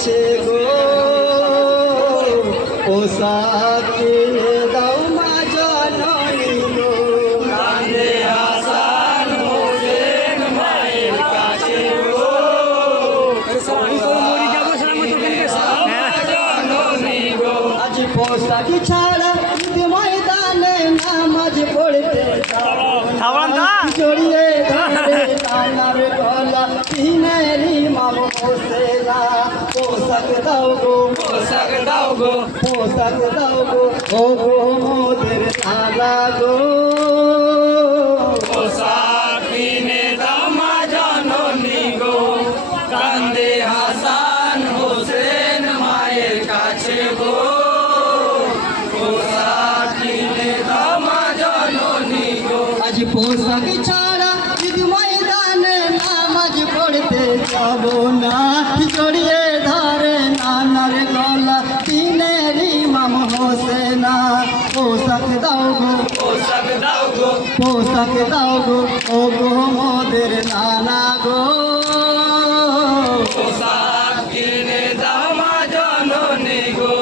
কাছে গো পোশাক কিনে দাও মা জননী গো কান্দে হাসান হোসেন মায়ের কাছে গো আজ পোশাক ছাড়া ময়দানে নামাজ পড়তে জড়িয়ে ধরে তানার গলা তিনেরই মাম হোসেনা পোশাক দাও গো পোশাক দাও গো পোশাক দাও গো ও গো মোদের তালা গো পোশাক কিনে দাও মা জননী গো কান্দে হাসান হোসেন মায়ের কাছে গো আজ পোশাক ছাড়া ঈদ ময়দানে নামাজ পড়তে যাব না জড়িয়ে ধরে নানার গলা তিনেরই মাম হোসেনা পোশাক দাও গো পোশাক দাও গো পোশাক দাও গো ও গো মোদের নানা গো পোশাক কিনে দাও মা জননী গো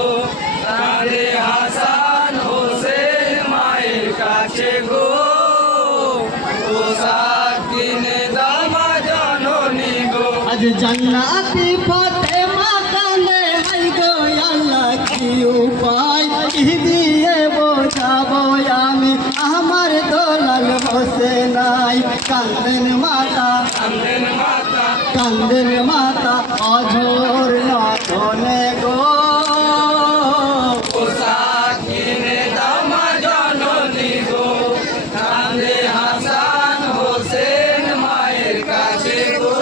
কান্দে হাসান হোসেন মায়ের কাছে গো আজ জান্নাতি ফাতেমা কানে হাই গো আল্লাহ কি উপায় কি দিয়ে বোঝাবো আমি আমার দোলাল হোসেনাই কান্দেন মাতা কান্দেন মাতা কান্দেন মাতা অঝোর নয়নে গো পোশাক কিনে দাও মা জননী গো কান্দে হাসান হোসেন মায়ের কাছে গো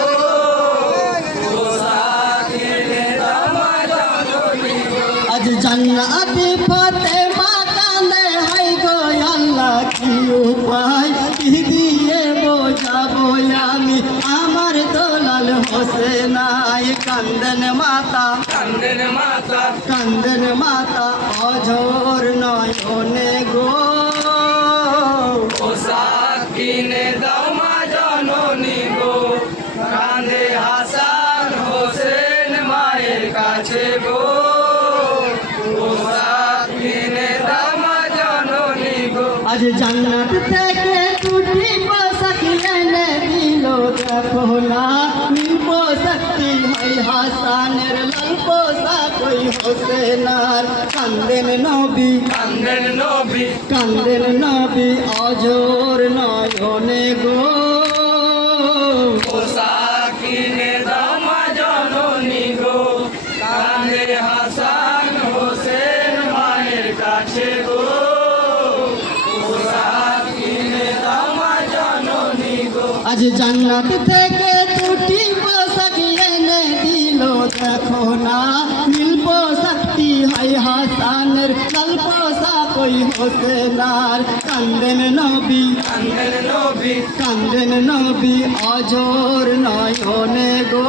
আজ জান্নাতি ফাতেমা কান্দে হাই গো আল্লাহ কি উপায় কি দিয়ে বোঝাবো আমি আমার দোলাল হোসেনাই কান্দেন মাতা কান্দেন মাতা কান্দেন মাতা অঝোর নয়নে গো পোশাক কিনে দাও মা জননী গো কান্দে হাসান হোসেন মায়ের কাছে গো আজ জান্নাত থেকে টুটি পোশাক এনে দিল দেখো না নীল পোশাকটি হয় হাসানের লাল পোশাক ওই হোসেনার কান্দেন নবী কান্দেন নবী কান্দেন নবী অঝোর নয়নে গো পোশাক কিনে দাও মা জননী গো কান্দে হাসান হোসেন মায়ের কাছে গো আজ জান্নাত থেকে টুটি পোশাক এনে দিল দেখো না নীল পোশাকটি হয় হাসানের লাল পোশাক ওই হোসেনার কান্দেন নবী কান্দেন নবী কান্দেন নবী অঝোর নয়নে গো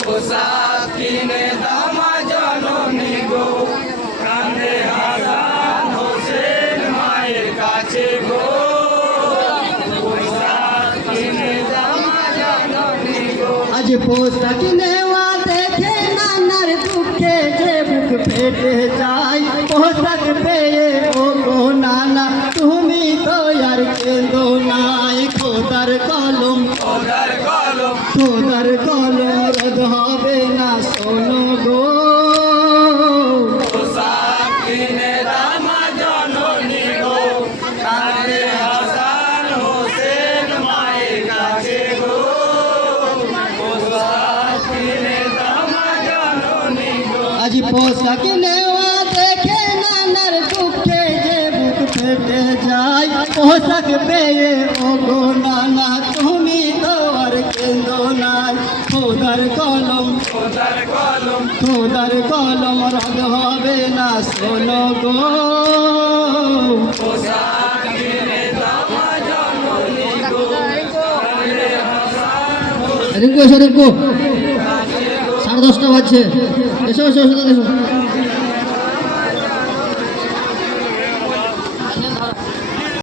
পোশাক কিনে দাও মা জননী গো কান্দে হাসান হোসেন মায়ের কাছে গো আজ পোশাক নেওয়া দেখে নানার দুঃখে যে বুক ফেটে যায় পোশাক পেয়ে ও গো নানা তুমি তো আর কেঁদো নাই খোদার কলম খোদার কলম খোদার কলম রদ হবে না শোনো গো পোশাক কিনে দাও মা জননী গো কান্দে হাসান হোসেন মায়ের কাছে গো আজ পোশাক নেওয়া দেখে নানার দুঃখে যে বুক ফেটে যায় পোশাক পেয়ে ও গো নানা তুমি তো আর কেঁদো নাই খোদার কলম খোদার কলম খোদার কলম রদ হবে না শোনো গো পোশাক কিনে দাও মা জননী গো কান্দে হাসান রিঙ্কু এসো রিঙ্কু 10:30 বাজছে এসো এসো এসো এসো